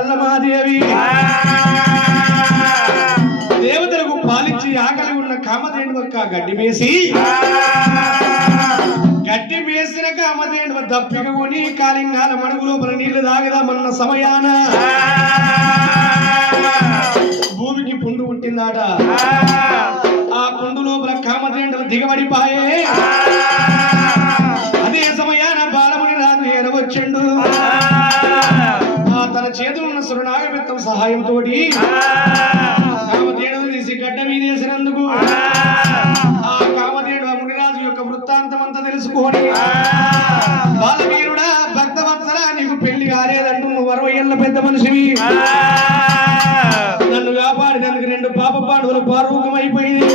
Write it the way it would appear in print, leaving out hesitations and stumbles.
అల్లమాదేవి దేవతలకు పాలిచ్చి ఆకలి ఉన్న కామధేనువు గడ్డి మేసిన కామధేనువు దప్పిక కొని కాలింగాల మడుగు లోపల నీళ్లు తాగదామన్న సమయాన భూమికి పుండు పుట్టిందాట. ఆ పుండు లోపల కామధేనువులు దిగబడిపాయే. అదే సమయాన బాలముని రాజు ఏరవచ్చిండు. తన చేతులున్న సురనాగమిత్తం సహాయంతో కామధేనువు తీసి గడ్డ మీద వేసినందుకు ఆ కామధేనువు మునిరాజు యొక్క వృత్తాంతం అంతా తెలుసుకొని, బాలవీరుడా భక్తవత్సల నీకు పెళ్లి కాలేదంటూ నువ్వు 60 ఏళ్ళ పెద్ద మనిషివి, నన్ను కాపాడినందుకు 2 పాప పాండవులు పారూకమైపోయింది.